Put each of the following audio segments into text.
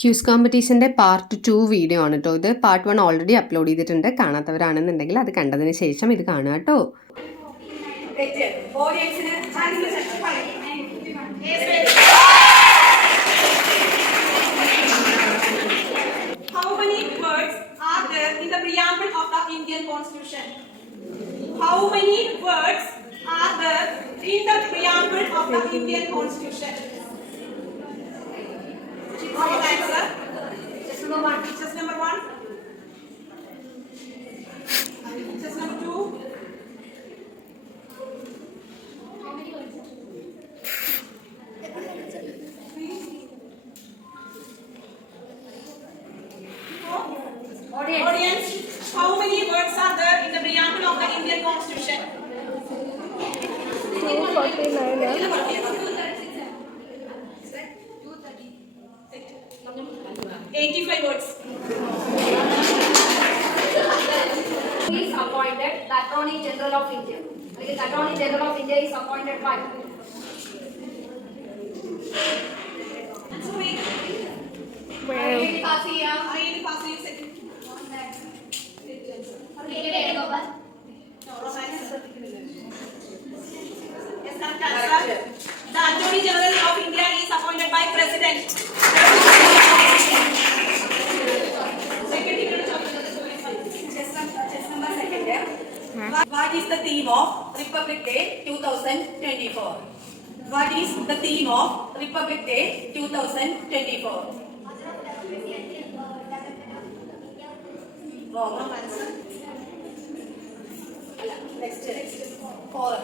ക്യൂസ് കോമ്പറ്റീഷൻ്റെ പാർട്ട് 2 വീഡിയോ ആണ് കേട്ടോ ഇത്. പാർട്ട് 1 ഓൾറെഡി അപ്ലോഡ് ചെയ്തിട്ടുണ്ട്. കാണാത്തവരാണെന്നുണ്ടെങ്കിൽ അത് കണ്ടതിന് ശേഷം ഇത് കാണുക കേട്ടോ. How many words are there in the preamble of the Indian Constitution? How many words are there in the preamble of the Indian Constitution? What answer? Just number 1. Just number 1. Just number 2. How many words? Audience, how many words are there in the preamble of the Indian Constitution? 85 words. Who is appointed the Attorney General of India? The Attorney General of India is appointed by. Answer me. Arvind Kasia. Arvind Kasia, second. No, wrong answer. Yes, correct answer. The Attorney General of India is appointed by President. What is the theme of Republic Day 2024? What is the theme of Republic Day 2024? Wrong answer. Next. 4.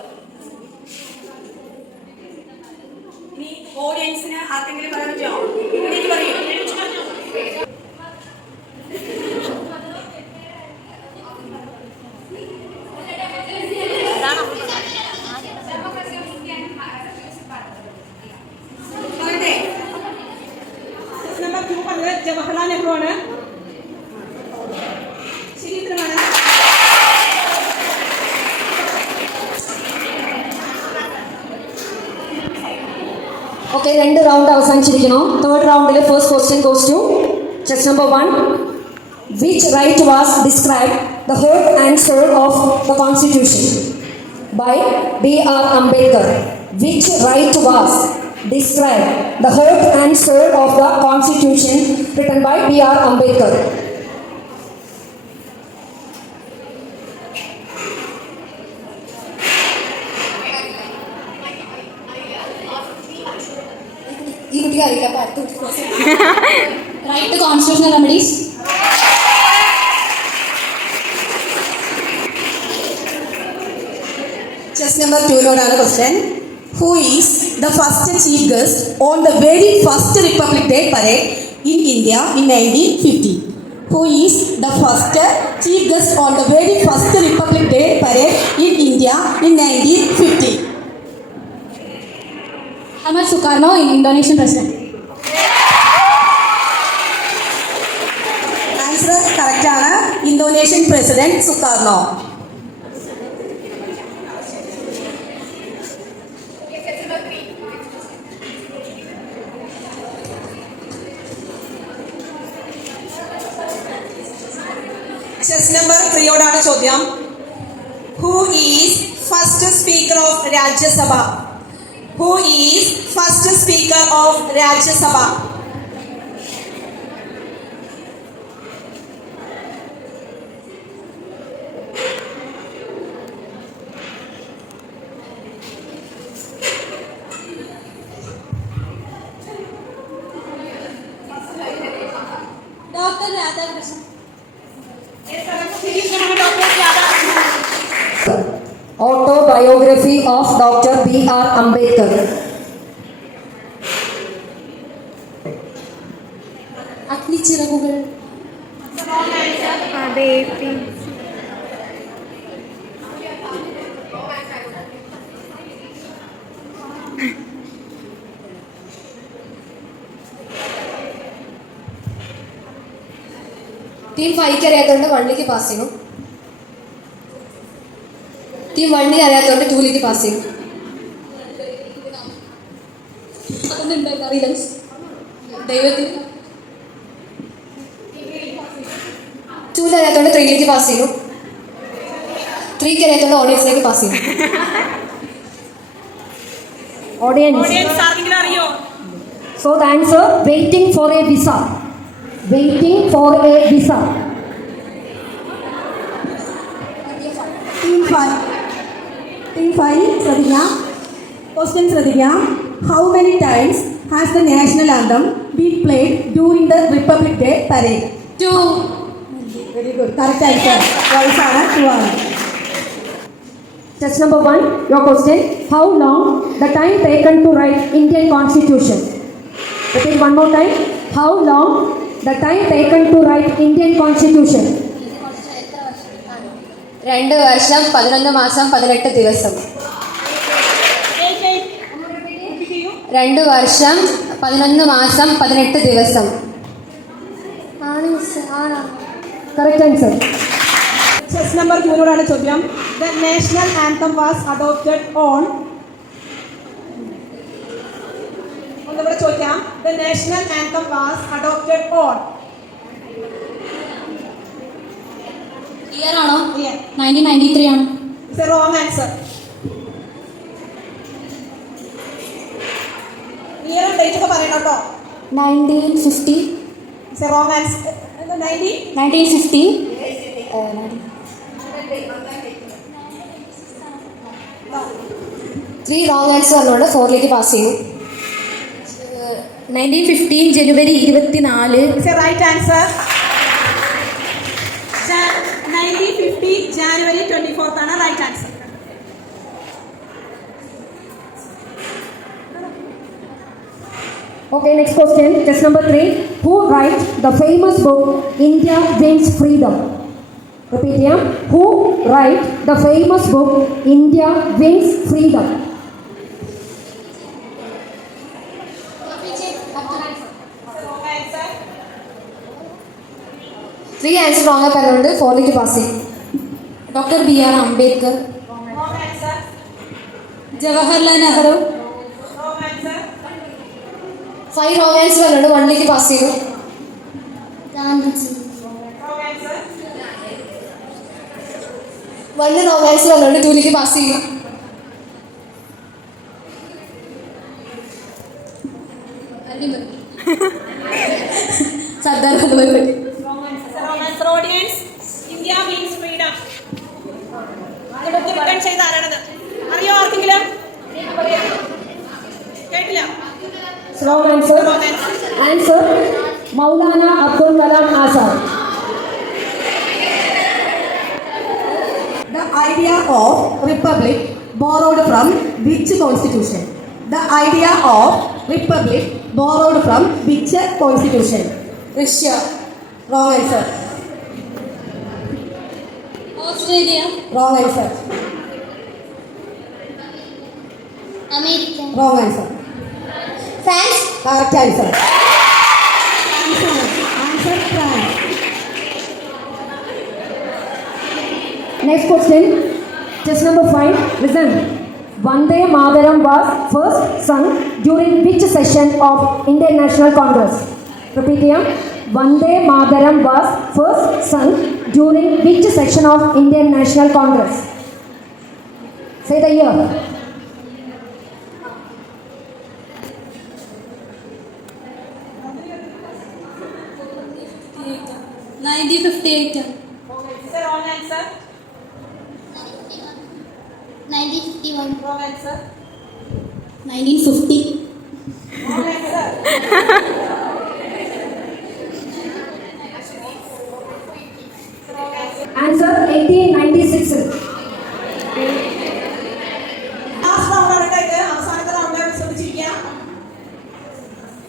ഇനി ഓഡിയൻസിന് ആർക്കെങ്കിലും പറയാൻ പറ്റുമോ? എനിക്ക് പറയൂ. നമ്പർ 2 പറഞ്ഞത് ജവഹർലാൽ നെഹ്റു ആണ്. ശരി ഉത്തരമാണ്. Okay, രണ്ട് റൗണ്ട് അവസാനിച്ചിരിക്കുന്നു. തേർഡ് റൗണ്ടിലെ first question goes to chess number 1. Which right was describe the heart and soul of the constitution by B.R. Ambedkar? Which right was described the heart and soul of the Constitution written by B.R. Ambedkar? Right to constitutional remedies. Chess number 2 നോടാണ് question. Who is the first chief guest on the very first Republic Day parade in India in 1950? Who is the first chief guest on the very first Republic Day parade in India in 1950? Ahmad Sukarno, Indonesian president. Answer correct ആണ്. Indonesian president Sukarno. Chess number 3 യോടാണ് ചോദ്യം. Who is first speaker of Rajya Sabha? Who is first speaker of Rajya Sabha? Dr. Radhakrishnan. Autobiography of Dr. B.R. Ambedkar. അഗ്നിച്ചിറകുകൾ. Team 5 അറിയാത്തതുകൊണ്ട് 1ലേക്ക് pass ചെയ്യണം. Team 1 അറിയാത്തതുകൊണ്ട് 2ലേക്ക് pass ചെയ്യണം. അതൊന്നും അറിയില്ല ദൈവത്തിന് 2 അറിയാത്തോണ്ട് 3ലേക്ക് പാസ് ചെയ്യുന്നു. 3 അറിയാത്തോണ്ട് ഓഡിയൻസിലേക്ക് പാസ് ചെയ്യുന്നു. Audience. ഓഡിയൻസ് ആർക്കെങ്കിലും അറിയോ? So the answer, waiting for a visa. Waiting for a visa. Team 5. Team 5, ശ്രദ്ധിക്കാം. Question ശ്രദ്ധിക്കാം. How many times has the national anthem been played during the Republic Day parade? 2. Very good. Correct answer. Twice ആണ്, 2 ആണ്. Test number 1, your question. How long the time taken to write Indian Constitution? Repeat one more time. How long the time taken to write Indian Constitution? 2 വർഷം 11 മാസം 18 ദിവസം. 2 വർഷം 11 മാസം 18 ദിവസം. Correct answer. Chess number 2 ആണ് ചോദ്യം. The national anthem was adopted on. ഒന്നുകൂടെ ചോദിക്കാം. The national anthem was adopted on. Year ആണോ? Yeah. 1993 ആണ്. It's a wrong answer. Year and date ഒക്കെ പറയണം കേട്ടോ. 1950. It's a wrong answer. 1950. 3 wrong answer പറഞ്ഞുകൊണ്ട് 4ലേക്ക് പാസ് ചെയ്യുന്നു. 1915 ജനുവരി 24. It's a right answer. 1950 January 24th ആണ് right answer. Okay, next question. Test number 3. Who wrote the famous book India Wins Freedom? Repeat here. Who wrote the famous book India Wins Freedom? Wrong answer. 3 answer wrong ആയി പറഞ്ഞുകൊണ്ട് 4ലേക്ക് പാസ് ചെയ്യും. Doctor B.R. Ambedkar. Wrong answer. Jawaharlal Nehru. Wrong answer. 5 wrong answer പറഞ്ഞുകൊണ്ട് 1ലേക്ക് പാസ് ചെയ്തു. Gandhiji. Wrong answer. 1 wrong answer പറഞ്ഞുകൊണ്ട് 2ലേക്ക് പാസ് ചെയ്തു. സർദാർ വല്ലഭായ് Patel. Wrong answer. Audience. India means freedom. അതിന്റെ book written ചെയ്ത ആരാണത്? അറിയോ ആർക്കെങ്കിലും? കേട്ടില്ല? Wrong answer. Wrong answer. Answer Maulana Abdul Kalam Azad. The idea of republic borrowed from which constitution? The idea of republic borrowed from which constitution? Russia. Wrong answer. Australia. Wrong answer. America. Wrong answer. France. Correct answer. Answer France. Next question. Test number 5. Listen. Vande Mataram was first sung during which session of Indian National Congress? Repeat here. Vande Mataram was first sung during which session of Indian National Congress? Say the year. 1958. It's a wrong answer. 1951. Wrong answer. 1950. Wrong answer. Answer 1896. Last round ആണ് കേട്ടോ ഇത്. അവസാനത്തെ റൗണ്ട് ശ്രദ്ധിച്ചിരിക്കുക.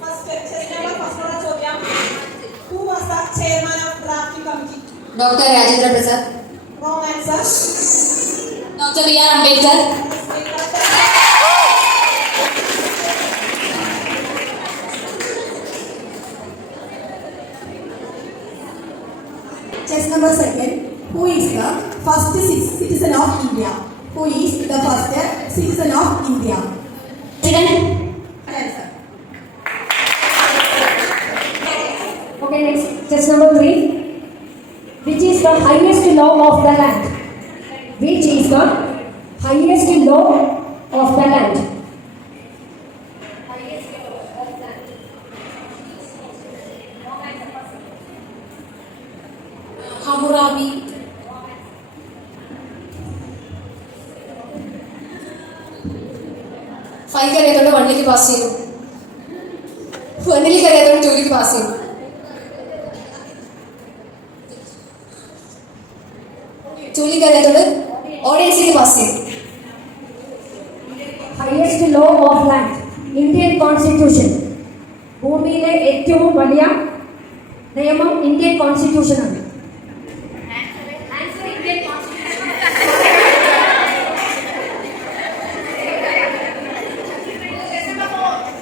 ഫസ്റ്റ് ചോദ്യം. Who was the chairman of drafting committee? Doctor Rajendra Prasad. Wrong answer. Doctor B.R. Ambedkar. Chess number 2. Who is the first citizen of India? Who is the first citizen of India? Answer. Okay, next. Test number 3. Which is the highest law of the land? Which is the highest law of the land? Hammurabi. Five അറിയാത്തോണ്ട് വണ്ണിലേക്ക് pass ചെയ്തു. വണ്ണിലേക്ക് അറിയാത്തോണ്ട് ടൂലേക്ക് pass ചെയ്തു. ടൂലേക്ക് അറിയാത്തോണ്ട് ഓഡിയൻസിലേക്ക് പാസ് ചെയ്തു. Highest law of land. Indian Constitution. ഭൂമിയിലെ ഏറ്റവും വലിയ നിയമം ഇന്ത്യൻ കോൺസ്റ്റിറ്റ്യൂഷൻ ആണ്.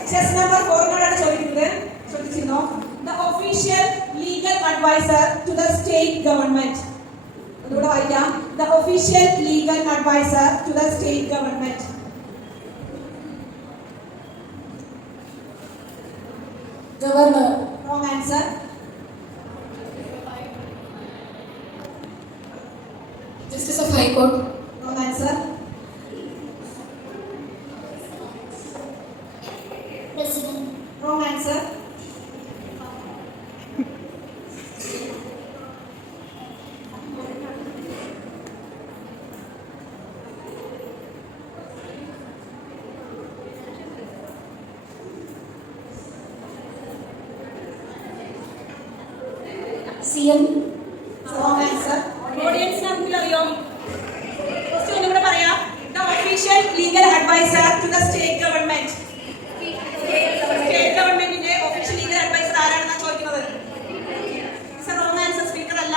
Chess number 4 നോടാണ് ചോദിക്കുന്നത്. ശ്രദ്ധിച്ചിരുന്നോ? The official legal advisor to the state government. അതുകൂടെ വായിക്കാം. The official legal advisor to the state government. Governor. Wrong answer. Justice of high court. Wrong answer. President. Wrong answer. CM. Wrong answer. Audience നമുക്ക് അറിയോ? Question ഒന്നുകൂടെ പറയാം. The official legal advisor to the state government. State governmentന്റെ official legal advisor ആരാണെന്നാണ് ചോദിക്കുന്നത്. It's a wrong answer. Speaker അല്ല.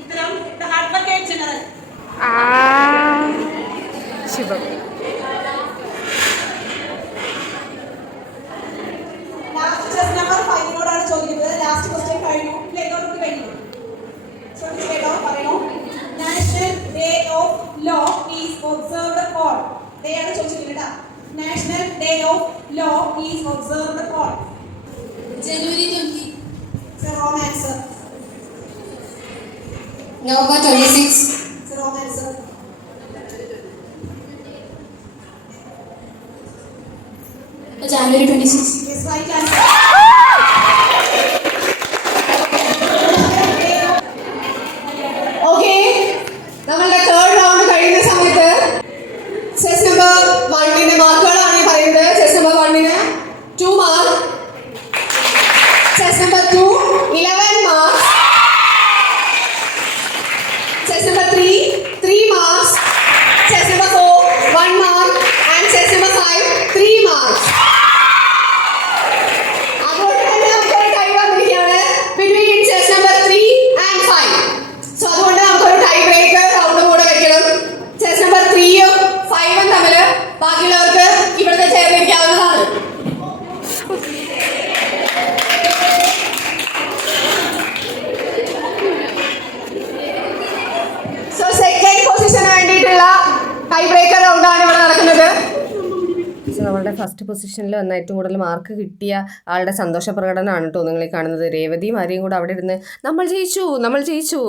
ഉത്തരം the advocate general. Shubham. Last chess number 5 നോടാണ് ചോദിക്കുന്നത്. ലാസ്റ്റ് ക്വസ്റ്റ്യൻ കഴിഞ്ഞു. ലേഖോട് കഴിഞ്ഞു. ശ്രദ്ധിച്ചേട്ടോ പറയണോ. National day of law is observed on. Day ആണ് ചോദിച്ചിരിക്കുന്നത് കേട്ടോ. National day of law is observed on. January 20. It's a wrong answer. November 26. It's a wrong answer. January 26. Yes, right answer. Okay, നമ്മളുടെ third round കഴിയുന്ന സമയത്ത് chess number 1 മാർക്കുകളാണ് ഈ പറയുന്നത്. Chess number 1 2 mark, chess number 2 11 mark, chess number 3 marks, chess number 4 1 mark and chess number 5 3 മാർക്സ്. അതുകൊണ്ട് തന്നെ നമുക്കൊരു ടൈ വന്നിരിക്കുകയാണ് ബിറ്റ്വീൻ ചെസ് നമ്പർ 3 ആൻഡ് 5. സോ അതുകൊണ്ട് നമുക്കൊരു ടൈ ബ്രേക്കർ റൗണ്ട് കൂടെ വെക്കണം. ചെസ് നമ്പർ 3ഉം 5ഉം തമ്മിൽ ബാക്കിയുള്ളവർക്ക് ഇവിടുത്തെ ചേർന്നിരിക്കാവുന്നതാണ്. സോ സെക്കൻഡ് പൊസിഷന് വേണ്ടിയിട്ടുള്ള ടൈ ബ്രേക്കർ റൗണ്ടാണ് ഇവിടെ നടക്കുന്നത്. സോ നമ്മളുടെ ഫസ്റ്റ് പൊസിഷനിൽ വന്ന ഏറ്റവും കൂടുതൽ മാർക്ക് കിട്ടിയ ആളുടെ സന്തോഷ പ്രകടനമാണ് കേട്ടോ നിങ്ങൾ ഈ കാണുന്നത്. രേവതിയും ആരെയും കൂടെ അവിടെ ഇരുന്ന് നമ്മൾ ജയിച്ചു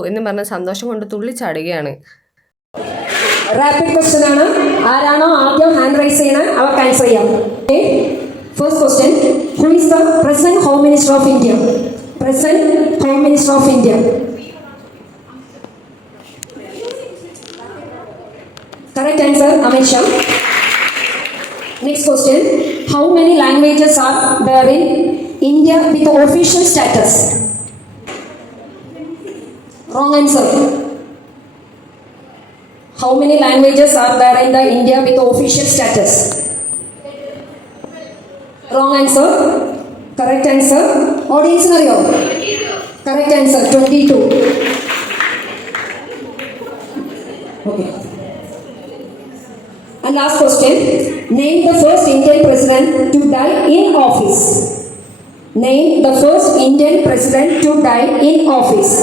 എന്ന് പറഞ്ഞ് സന്തോഷം കൊണ്ട് തുള്ളിച്ചാടുകയാണ്. റാപ്പിഡ് ക്വസ്റ്റ്യൻ ആണ്. ആരാണോ ആദ്യം ഹാൻഡ് റൈസ് ചെയ്യണത് അവർക്ക് ആൻസർ ചെയ്യാം. First question, who is the present home minister of India? Present home minister of India. Correct answer Amit Shah. Next question, how many languages are there in India with official status? Wrong answer. How many languages are there in the India with official status? Wrong answer. Correct answer. Audience അറിയോ? Correct answer 22. Okay. And last question. Name the first Indian president to die in office. Name the first Indian president to die in office.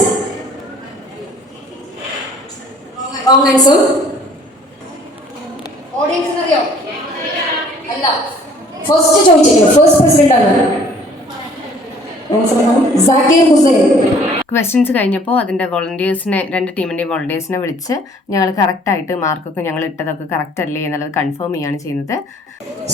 Wrong answer. ഓഡിയൻസിന് അറിയോ? അല്ല. ഫസ്റ്റ് ചോദിച്ചില്ലേ, first president ആണ്. സാക്കിർ ഹുസൈൻ. ക്വസ്റ്റ്യൻസ് കഴിഞ്ഞപ്പോൾ അതിൻ്റെ വോളണ്ടിയേഴ്സിനെ 2 ടീമിൻ്റെയും വോളണ്ടിയേഴ്സിനെ വിളിച്ച് ഞങ്ങൾ കറക്റ്റായിട്ട് മാർക്കൊക്കെ ഞങ്ങൾ ഇട്ടതൊക്കെ കറക്റ്റ് അല്ലേ എന്നുള്ളത് കൺഫേം ചെയ്യാണ് ചെയ്യുന്നത്.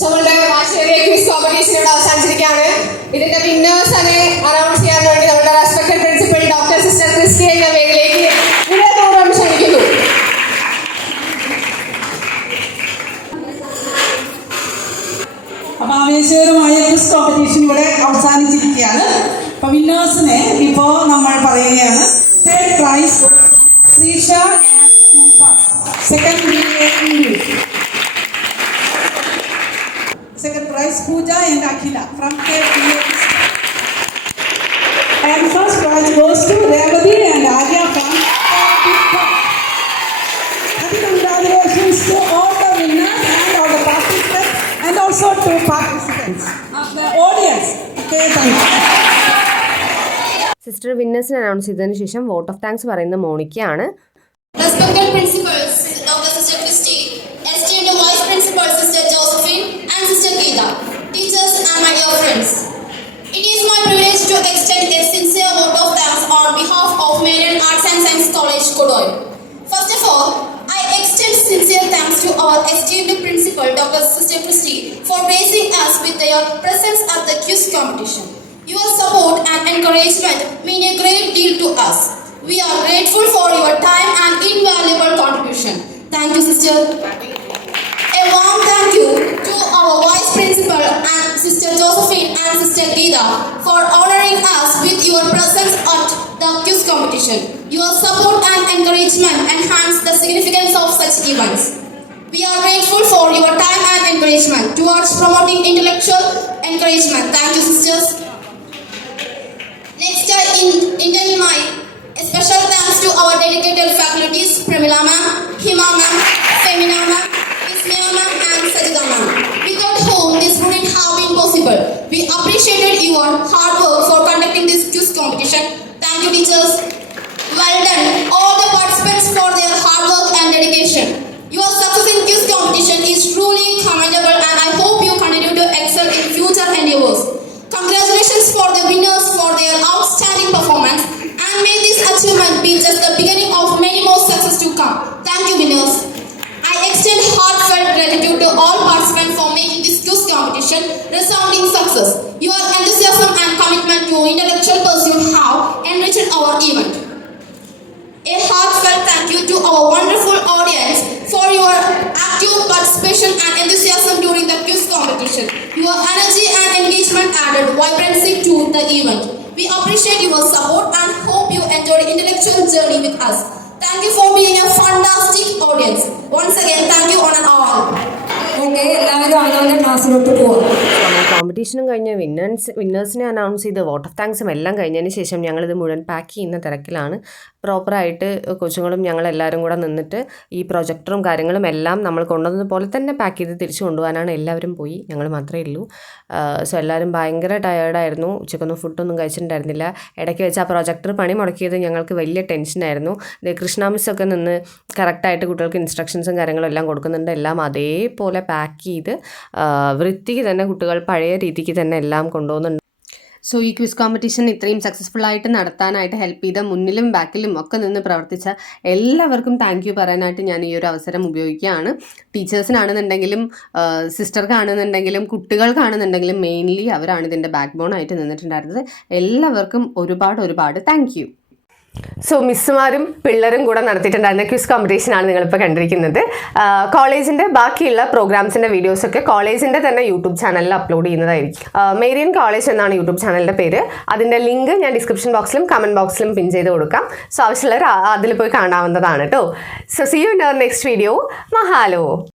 നമ്മളുടെ വാശിയേറിയ ക്വിസ് കോമ്പറ്റീഷൻ ഇവിടെ അവസാനിച്ചിരിക്കുകയാണ്. ഇതിന്റെ വിന്നേഴ്സിനെ അനൗൺസ് ചെയ്യാൻ വേണ്ടി നമ്മുടെ respected principal doctor sister Christy എന്ന വേദിയിലേക്ക് വിനയപൂർവ്വം ക്ഷണിക്കുന്നു. അപ്പോൾ ആവേശകരമായ ക്വിസ് കോമ്പറ്റീഷൻ ഇവിടെ അവസാനിച്ചിരിക്കുകയാണ്. അപ്പോൾ വിന്നേഴ്സിനെ ഇപ്പോൾ നമ്മൾ പറയുകയാണ്. Third prize Shreesha, second English, second prize Pooja and Akhila from and first prize goes to Revati and Arya from congratulations to all the winners and all the participants and also to participants of the audience. Okay, thank you. Sister വിന്നേഴ്സിനെ announce ചെയ്തതിന് ശേഷം vote of thanks പറയുന്നത് മോണിക്കയാണ്. Respected principals, Dr. Sister Christy, esteemed Vice Principal Sister Josephine and Sister Geeta, teachers and my dear friends. It is my privilege to extend a sincere vote of thanks on behalf of Marian Arts and Science College, Kodoy. First of all, I extend sincere thanks to our esteemed principal, Dr. Sister Christy, for gracing us with their presence at the quiz competition. Your support and encouragement mean a great deal to us. We are grateful for your time and invaluable contribution. Thank you, sister. A warm thank you to our Vice Principal and Sister Josephine and Sister Geeta for honoring us with your presence at the quiz competition. Your support and encouragement enhance the significance of such events. We are grateful for your time and encouragement towards promoting intellectual encouragement. Thank you, sisters. Next, I intend my special thanks to our dedicated faculties, Premila ma'am, Hima ma'am, Femina ma'am, Ismia ma'am and Sajida ma'am, without whom this wouldn't have been possible. We appreciated your hard work for conducting this quiz competition. Thank you, teachers. Well done, all the participants, for their hard work and dedication. Your success in quiz competition is truly commendable and I hope you continue to excel in future endeavors. Congratulations for the winners for their outstanding performance and may this achievement be just the beginning of many more success to come. Thank you, winners. I extend heartfelt gratitude to all participants for making this quiz competition resounding success. Your enthusiasm and commitment to intellectual pursuit have enriched our event. A heartfelt thank you to our wonderful audience for your active participation and enthusiasm during the quiz competition. Your energy and engagement added vibrancy to the event. We appreciate your support and hope you enjoyed the intellectual journey with us. Thank you for being a fantastic audience. Once again, thank you on and all. Okay, എല്ലാവരും അവനവൻ്റെ ക്ലാസ്സിലോട്ട് പോവാം. കോമ്പറ്റീഷനും കഴിഞ്ഞ് വിന്നേഴ്സിനെ അനൗൺസ് ചെയ്ത് vote of താങ്ക്സും എല്ലാം കഴിഞ്ഞതിന് ശേഷം ഞങ്ങളിത് മുഴുവൻ പാക്ക് ചെയ്യുന്ന തിരക്കിലാണ്. പ്രോപ്പറായിട്ട് കൊച്ചുങ്ങളും ഞങ്ങളെല്ലാവരും കൂടെ നിന്നിട്ട് ഈ പ്രൊജക്ടറും കാര്യങ്ങളും എല്ലാം നമ്മൾ കൊണ്ടുവന്നത് പോലെ തന്നെ പാക്ക് ചെയ്ത് തിരിച്ചു കൊണ്ടുപോകാനാണ്. എല്ലാവരും പോയി, ഞങ്ങൾ മാത്രമേ ഉള്ളൂ. സോ എല്ലാവരും ഭയങ്കര ടയേർഡായിരുന്നു. ഉച്ചക്കൊന്നും ഫുഡൊന്നും കഴിച്ചിട്ടുണ്ടായിരുന്നില്ല. ഇടയ്ക്ക് വെച്ച് ആ പ്രൊജക്ടർ പണി മുടക്കിയത് ഞങ്ങൾക്ക് വലിയ ടെൻഷനായിരുന്നു. കൃഷ്ണ മിസ്സൊക്കെ നിന്ന് കറക്റ്റായിട്ട് കുട്ടികൾക്ക് ഇൻസ്ട്രക്ഷൻസും കാര്യങ്ങളും എല്ലാം കൊടുക്കുന്നുണ്ട്. എല്ലാം അതേപോലെ പാക്ക് ചെയ്ത് വൃത്തിക്ക് തന്നെ കുട്ടികൾ പഴയ രീതിക്ക് തന്നെ എല്ലാം കൊണ്ടുപോകുന്നുണ്ട്. സോ ഈ ക്വിസ് കോമ്പറ്റീഷൻ ഇത്രയും സക്സസ്ഫുള്ളായിട്ട് നടത്താനായിട്ട് ഹെൽപ്പ് ചെയ്ത മുന്നിലും ബാക്കിലും ഒക്കെ നിന്ന് പ്രവർത്തിച്ച എല്ലാവർക്കും താങ്ക് യു പറയാനായിട്ട് ഞാൻ ഈ ഒരു അവസരം ഉപയോഗിക്കുകയാണ്. ടീച്ചേഴ്സിനാണെന്നുണ്ടെങ്കിലും സിസ്റ്റർക്കാണെന്നുണ്ടെങ്കിലും കുട്ടികൾക്കാണെന്നുണ്ടെങ്കിലും മെയിൻലി അവരാണ് ഇതിൻ്റെ ബാക്ക് ബോൺ ആയിട്ട് നിന്നിട്ടുണ്ടായിരുന്നത്. എല്ലാവർക്കും ഒരുപാട് താങ്ക് യു. സോ മിസ്സുമാരും പിള്ളേരും കൂടെ നടത്തിയിട്ടുണ്ടായിരുന്ന ക്വിസ് കോമ്പറ്റീഷനാണ് നിങ്ങളിപ്പോൾ കണ്ടിരിക്കുന്നത്. കോളേജിൻ്റെ ബാക്കിയുള്ള പ്രോഗ്രാംസിൻ്റെ വീഡിയോസൊക്കെ കോളേജിൻ്റെ തന്നെ യൂട്യൂബ് ചാനലിൽ അപ്ലോഡ് ചെയ്യുന്നതായിരിക്കും. മേരിയൻ കോളേജ് എന്നാണ് യൂട്യൂബ് ചാനലിൻ്റെ പേര്. അതിൻ്റെ ലിങ്ക് ഞാൻ ഡിസ്ക്രിപ്ഷൻ ബോക്സിലും കമൻറ്റ് ബോക്സിലും പിൻ ചെയ്ത് കൊടുക്കാം. സോ ആവശ്യമുള്ളവർ അതിൽ പോയി കാണാവുന്നതാണ് കേട്ടോ. So see you in our next video. മഹാലോ.